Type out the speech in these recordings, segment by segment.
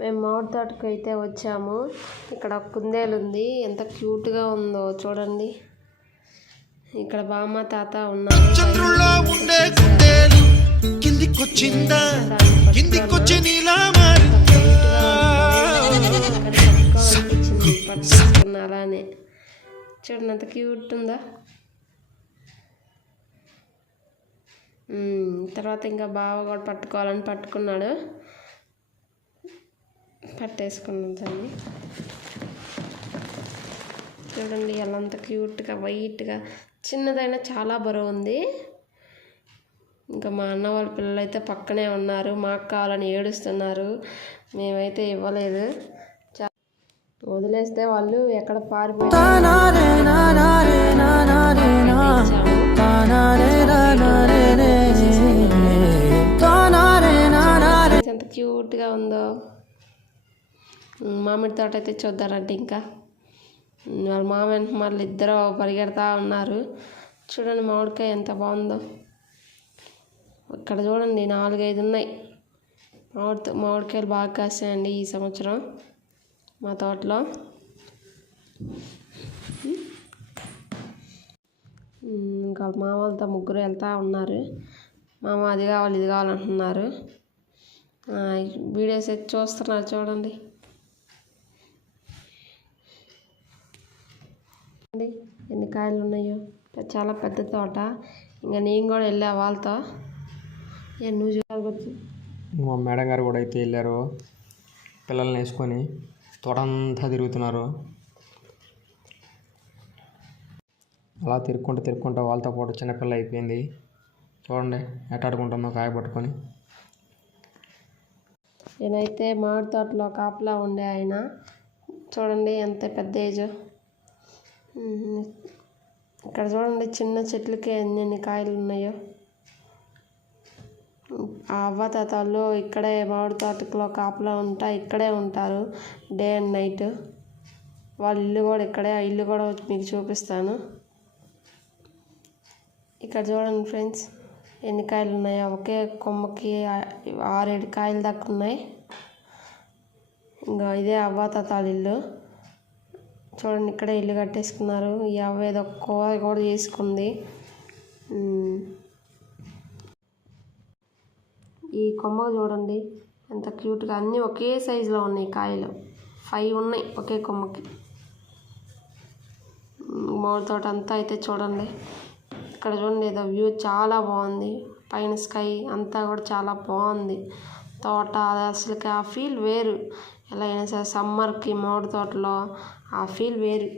మేము మామిడి తోటకు అయితే వచ్చాము. ఇక్కడ కుందేలు ఉంది, ఎంత క్యూట్గా ఉందో చూడండి. ఇక్కడ బామ్మ తాత ఉన్నారు. అలానే చూడండి ఎంత క్యూట్ ఉందా. తర్వాత ఇంకా బావ కూడా పట్టుకోవాలని పట్టుకున్నాడు, పట్టేసుకున్నాం దాన్ని. చూడండి ఎలా అంత క్యూట్గా వైట్గా, చిన్నదైనా చాలా బరువు ఉంది. ఇంకా మా అన్న వాళ్ళ పిల్లలు అయితే పక్కనే ఉన్నారు, మాకు కావాలని ఏడుస్తున్నారు. మేమైతే ఇవ్వలేదు, వదిలేస్తే వాళ్ళు ఎక్కడ పారిపోయారు. ఎంత క్యూట్గా ఉందో. మామిడి తోట అయితే చూద్దారంటే ఇంకా వాళ్ళ మామ మళ్ళీ ఇద్దరు పరిగెడతా ఉన్నారు. చూడండి మామిడికాయ ఎంత బాగుందో. ఇక్కడ చూడండి 4-5 ఉన్నాయి. మామిడికాయలు బాగా కాసాయండి ఈ సంవత్సరం మా తోటలో. ఇంకా మామ వాళ్ళతో ముగ్గురు వెళ్తూ ఉన్నారు. మామ అది కావాలి ఇది కావాలంటున్నారు. వీడియోస్ అయితే చూస్తున్నారు చూడండి. ఎన్ని కాయలు ఉన్నాయో, చాలా పెద్ద తోట. ఇంకా నేను కూడా వెళ్ళా వాళ్ళతో. నువ్వు చూడవచ్చు. మా మేడం గారు కూడా అయితే వెళ్ళారు, పిల్లల్ని వేసుకొని తోటంతా తిరుగుతున్నారు. అలా తిరుక్కుంటూ వాళ్ళతో పాటు చిన్నపిల్ల అయిపోయింది. చూడండి ఎట్టాడుకుంటుందో కాయ పట్టుకొని. నేనైతే మామిడి తోటలో కాపలా ఉండే ఆయన. చూడండి ఎంత పెద్ద ఏజ్. ఇక్కడ చూడండి చిన్న చెట్లకి ఎన్ని కాయలు ఉన్నాయో. ఆ అవ్వ తాతలు ఇక్కడే మామిడి తోటలో కాపలా ఇక్కడే ఉంటారు డే అండ్ నైట్. వాళ్ళ ఇల్లు కూడా ఇక్కడే. ఆ ఇల్లు కూడా మీకు చూపిస్తాను. ఇక్కడ చూడండి ఫ్రెండ్స్ ఎన్ని కాయలు ఉన్నాయో. ఒకే కొమ్మకి 6-7 కాయలు దాకా ఉన్నాయి. ఇంకా ఇదే అవ్వ తాతల ఇల్లు. చూడండి ఇక్కడే ఇల్లు కట్టేసుకున్నారు. ఈ అవ్వ ఏదో కూర కూడా చేసుకుంది. ఈ కొమ్మ చూడండి ఎంత క్యూట్గా, అన్నీ ఒకే సైజులో ఉన్నాయి కాయలు. 5 ఉన్నాయి ఒకే కొమ్మకి. మామిడి తోట అంతా అయితే చూడండి. ఇక్కడ చూడండి ఏదో వ్యూ చాలా బాగుంది. పైన స్కై అంతా కూడా చాలా బాగుంది. తోట అసలుకి ఆ ఫీల్ వేరు. ఎలా అయినా సరే సమ్మర్కి మామిడి తోటలో ఆ ఫీల్ వేరు.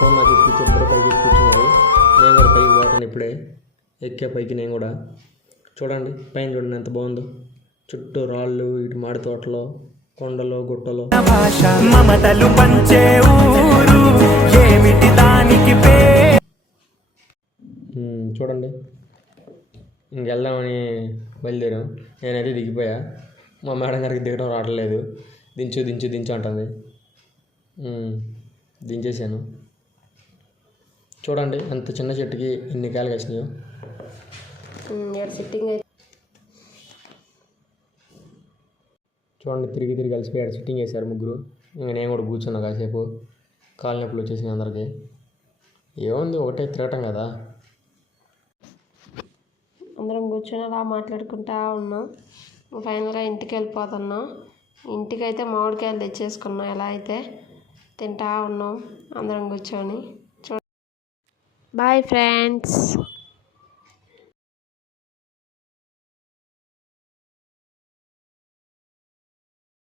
ఫోన్ నాకు ఇద్దరు పైకి కూర్చున్నారు. నేను కూడా పైకి పోతాను ఇప్పుడే. ఎక్కే పైకి నేను కూడా. చూడండి పైన చూడండి ఎంత బాగుందో. చుట్టూ రాళ్ళు, ఇటు మాడి తోటలో, కొండలో, గుట్టలో. చూడండి ఇంకెళ్దామని బయలుదేరాం. నేనైతే దిగిపోయా. మా మేడం గారికి దిగడం రావట్లేదు. దించు అంటుంది. దించేసాను. చూడండి అంత చిన్న చెట్టుకి ఎన్ని కాయలు కాసినాయో. చూడండి తిరిగి కలిసిపోయాడు. సిట్టింగ్ వేశారు ముగ్గురు. ఇంకా నేను కూడా కూర్చున్నా కాసేపు. కాళ్ళ నొప్పులు వచ్చేసినాయి అందరికీ. ఏముంది ఒకటే తిరగటం కదా. అందరం కూర్చొని అలా మాట్లాడుకుంటా ఉన్నాం. ఫైనల్గా ఇంటికి వెళ్ళిపోతున్నాం. ఇంటికైతే మామిడికాయలు తెచ్చేసుకున్నాం. ఎలా అయితే తింటా ఉన్నాం అందరం కూర్చొని. Bye friends.